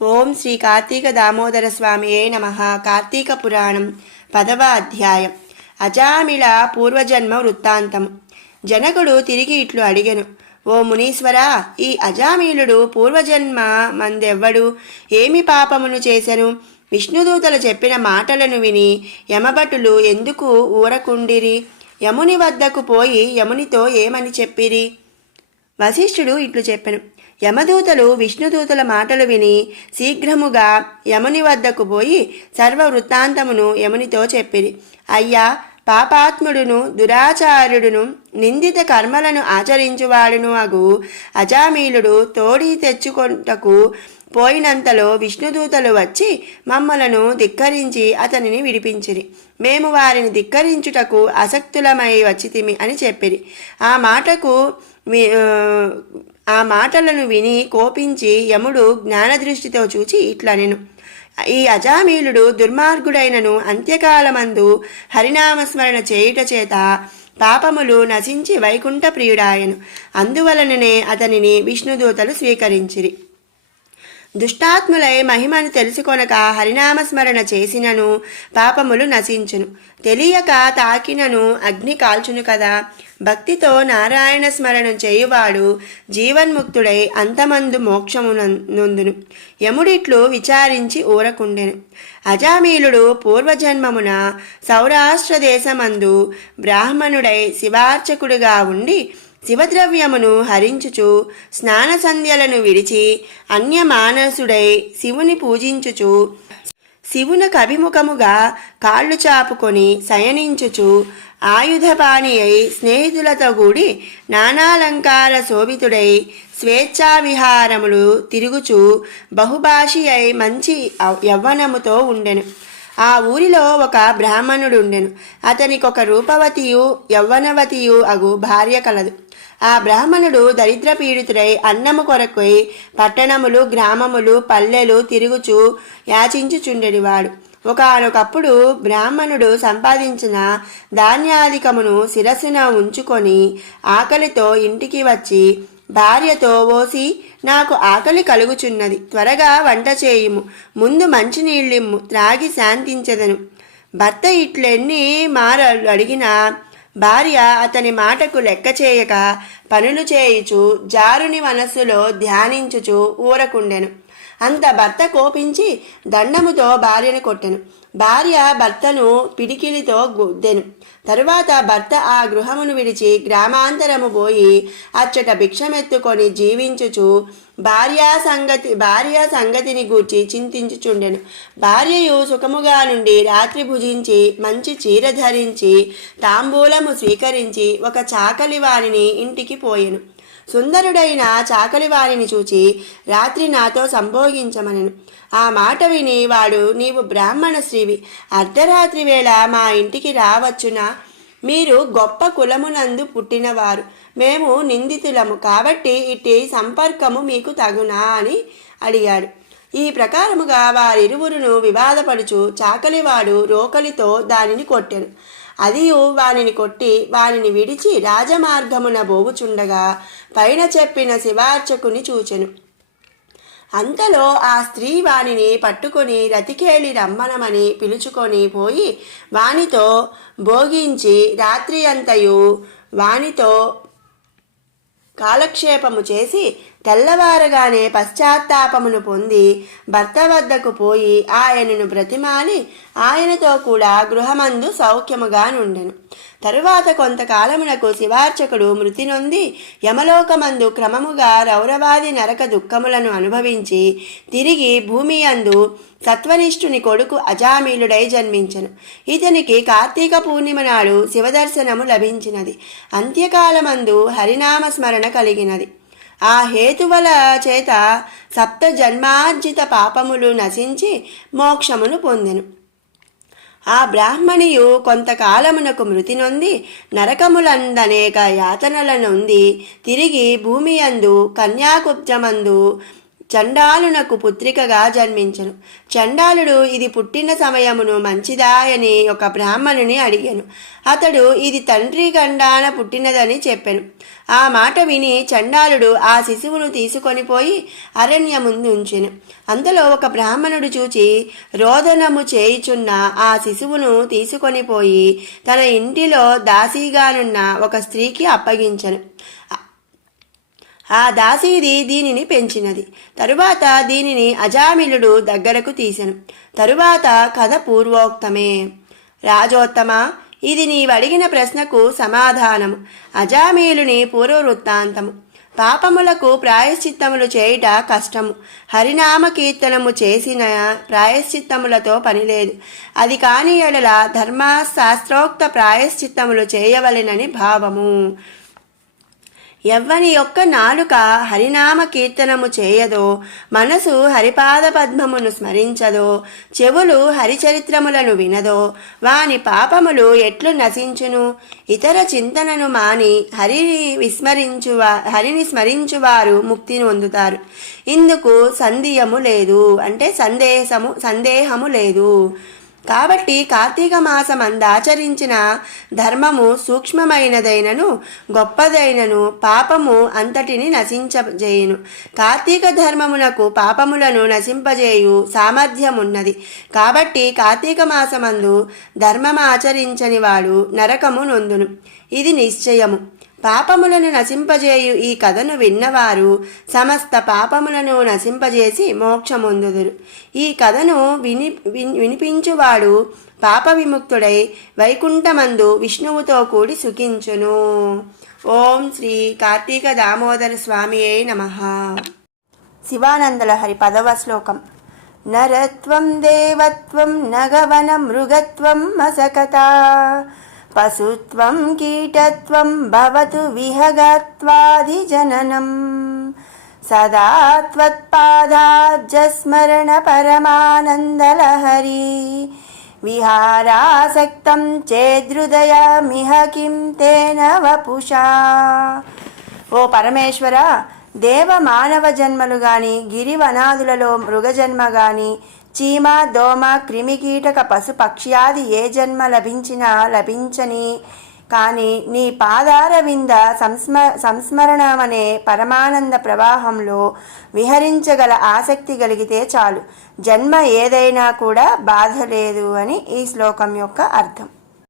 ఓం శ్రీ కార్తీక దామోదర స్వామియే నమః. కార్తీక పురాణం 10వ అధ్యాయం. అజామిళ పూర్వజన్మ వృత్తాంతము. జనకుడు తిరిగి ఇట్లు అడిగెను, ఓ మునీశ్వరా, ఈ అజామిళుడు పూర్వజన్మ మందెవ్వడు? ఏమి పాపమును చేసెను? విష్ణుదూతలు చెప్పిన మాటలను విని యమభటులు ఎందుకు ఊరకుండిరి? యముని వద్దకు పోయి యమునితో ఏమని చెప్పిరి? వశిష్ఠుడు ఇట్లు చెప్పెను, యమదూతలు విష్ణుదూతల మాటలు విని శీఘ్రముగా యముని వద్దకు పోయి సర్వ వృత్తాంతమును యమునితో చెప్పిరి. అయ్యా, పాపాత్ముడును దురాచారుడును నిందిత కర్మలను ఆచరించువాడును అగు అజామీలుడు తోడి తెచ్చుకొంటకు పోయినంతలో విష్ణుదూతలు వచ్చి మమ్మలను ధిక్కరించి అతనిని విడిపించిరి. మేము వారిని ధిక్కరించుటకు అసక్తులమై వచ్చితిమి అని చెప్పిరి. ఆ మాటలను విని కోపించి యముడు జ్ఞానదృష్టితో చూచి ఇట్లనెను, ఈ అజామీలుడు దుర్మార్గుడైనను అంత్యకాలమందు హరినామస్మరణ చేయుట చేత పాపములు నశించి వైకుంఠ ప్రియుడాయను. అందువలననే అతనిని విష్ణుదూతలు స్వీకరించిరి. దుష్టాత్ములై మహిమను తెలుసుకొనక హరినామస్మరణ చేసినను పాపములు నశించును. తెలియక తాకినను అగ్ని కాల్చును కదా. భక్తితో నారాయణ స్మరణం చేయువాడు జీవన్ముక్తుడై అంతమందు మోక్షమునందును. యముడిట్లు విచారించి ఊరకుండెను. అజామీలుడు పూర్వజన్మమున సౌరాష్ట్ర దేశమందు బ్రాహ్మణుడై శివార్చకుడుగా ఉండి శివద్రవ్యమును హరించుచు స్నాన సంధ్యలను విడిచి అన్యమానసుడై శివుని పూజించుచు శివునకు అభిముఖముగా కాళ్ళు చాపుకొని శయనించుచు ఆయుధపాణి అయి స్నేహితులతో కూడి నానాలంకార శోభితుడై స్వేచ్ఛా విహారములు తిరుగుచు బహుభాషి అయి మంచి యవ్వనముతో ఉండెను. ఆ ఊరిలో ఒక బ్రాహ్మణుడుండెను. అతనికొక రూపవతియు యవ్వనవతియు అగు భార్య కలదు. ఆ బ్రాహ్మణుడు దరిద్ర పీడితుడై అన్నము కొరకై పట్టణములు గ్రామములు పల్లెలు తిరుగుచు యాచించుచుండెడివాడు. ఒకానొకప్పుడు బ్రాహ్మణుడు సంపాదించిన ధాన్యాధికమును శిరస్సున ఉంచుకొని ఆకలితో ఇంటికి వచ్చి భార్యతో, ఓసి, నాకు ఆకలి కలుగుచున్నది, త్వరగా వంట చేయుము, ముందు మంచినీళ్ళిమ్ము, త్రాగి శాంతించెదను. భర్త ఇట్లెన్ని మారలు అడిగినా భార్య అతని మాటకు లెక్క చేయక పనులు చేయుచు జారుని మనస్సులో ధ్యానించుచు ఊరకుండెను. అంత భర్త కోపించి దండముతో భార్యను కొట్టెను. భార్య భర్తను పిడికిలితో గుద్దెను. తరువాత భర్త ఆ గృహమును విడిచి గ్రామాంతరము పోయి అచ్చట భిక్షమెత్తుకొని జీవించుచు భార్య సంగతిని గూర్చి చింతించుచుండెను. భార్యయు సుఖముగా నుండి రాత్రి భుజించి మంచి చీర ధరించి తాంబూలము స్వీకరించి ఒక చాకలి వారిని ఇంటికి పోయెను. సుందరుడైన చాకలి వారిని చూచి రాత్రి నాతో సంభోగించమనెను. ఆ మాట విని వాడు, నీవు బ్రాహ్మణ స్త్రీవి, అర్ధరాత్రి వేళ మా ఇంటికి రావచ్చునా? మీరు గొప్ప కులమునందు పుట్టినవారు, మేము నిందితులము, కాబట్టి ఇట్టి సంపర్కము మీకు తగునా అని అడిగాడు. ఈ ప్రకారముగా వారిరువురును వివాదపడుచు చాకలివాడు రోకలితో దానిని కొట్టెను. అదియు వానిని కొట్టి వానిని విడిచి రాజమార్గమున బోవుచుండగా పైన చెప్పిన శివార్చకుని చూచెను. అంతలో ఆ స్త్రీ వానిని పట్టుకొని రతికేళి రమ్మనమని పిలుచుకొని పోయి వానితో భోగించి రాత్రి అంతయు వానితో కాలక్షేపము చేసి తెల్లవారగానే పశ్చాత్తాపమును పొంది భర్త వద్దకు పోయి ఆయనను బ్రతిమాలి ఆయనతో కూడా గృహమందు సౌఖ్యముగా నుండెను. తరువాత కొంతకాలమునకు శివార్చకుడు మృతి నొంది యమలోకమందు క్రమముగా రౌరవాది నరక దుఃఖములను అనుభవించి తిరిగి భూమి యందు సత్వనిష్ఠుని కొడుకు అజామీలుడై జన్మించెను. ఇతనికి కార్తీక పూర్ణిమ నాడు శివదర్శనము లభించినది. అంత్యకాలమందు హరినామస్మరణ కలిగినది. ఆ హేతువల చేత సప్త జన్మార్జిత పాపములు నశించి మోక్షమును పొందెను. ఆ బ్రాహ్మణియు కొంతకాలమునకు మృతి నొంది నరకములందనేక యాతనల నొంది తిరిగి భూమి యందు కన్యాకుబ్జమందు చండాలునకు పుత్రికగా జన్మించెను. చండాలుడు ఇది పుట్టిన సమయమును మంచిదా అని ఒక బ్రాహ్మణుని అడిగాను. అతడు ఇది తండ్రి గండాన పుట్టినదని చెప్పెను. ఆ మాట విని చండాలుడు ఆ శిశువును తీసుకొని పోయి అరణ్యముందు ఉంచెను. అంతలో ఒక బ్రాహ్మణుడు చూచి రోదనము చేయుచున్న ఆ శిశువును తీసుకొని పోయి తన ఇంటిలో దాసీగానున్న ఒక స్త్రీకి అప్పగించెను. ఆ దాసీది దీనిని పెంచినది. తరువాత దీనిని అజామిలుడు దగ్గరకు తీసెను. తరువాత కథ పూర్వోక్తమే. రాజోత్తమ, ఇది నీవడిగిన ప్రశ్నకు సమాధానము. అజామీలుని పూర్వవృత్తాంతము. పాపములకు ప్రాయశ్చిత్తములు చేయుట కష్టము. హరినామ కీర్తనము చేసిన ప్రాయశ్చిత్తములతో పనిలేదు. అది కాని ఎడల ధర్మశాస్త్రోక్త ప్రాయశ్చిత్తములు చేయవలెనని భావము. ఎవ్వని యొక్క నాలుక హరినామ కీర్తనము చేయదో, మనసు హరిపాద పద్మమును స్మరించదో, చెవులు హరిచరిత్రములను వినదో, వాని పాపములు ఎట్లు నశించును? ఇతర చింతనను మాని హరిని స్మరించువారు ముక్తిని పొందుతారు. ఇందుకు సందేహము లేదు, అంటే సందేహము లేదు. కాబట్టి కార్తీక మాసమందాచరించిన ధర్మము సూక్ష్మమైనదైనను గొప్పదైనను పాపము అంతటిని నశించజేయును. కార్తీక ధర్మమునకు పాపములను నశింపజేయు సామర్థ్యమున్నది. కాబట్టి కార్తీక మాసమందు ధర్మమాచరించని వాడు నరకము నొందును. ఇది నిశ్చయము. పాపములను నశింపజేయు ఈ కథను విన్నవారు సమస్త పాపములను నశింపజేసి మోక్షమొందుదురు. ఈ కథను వినిపించువాడు పాప విముక్తుడై వైకుంఠమందు విష్ణువుతో కూడి సుఖించును. ఓం శ్రీ కార్తీక దామోదర స్వామియే నమః. శివానందలహరి 10వ శ్లోకం. నరత్వం దేవత్వం నగవన మృగత్వం మసకతా పశుత్వం కీటత్వం భవతు విహగత్వాదిజననం సదా త్వత్పాదాబ్జస్మరణ పరమానందలహరి విహారాసక్తం చేదృదయమిహ కిం తేన వపుషా. ఓ పరమేశ్వర, దేవ మానవ జన్మలు గాని, గిరివనాదులలో మృగజన్మ గాని, చీమ దోమ క్రిమికీటక పశు పక్ష్యాది ఏ జన్మ లభించినా లభించని కానీ నీ పాదారవింద సంస్మరణమనే పరమానంద ప్రవాహంలో విహరించగల ఆసక్తి కలిగితే చాలు. జన్మ ఏదైనా కూడా బాధ లేదు అని ఈ శ్లోకం యొక్క అర్థం.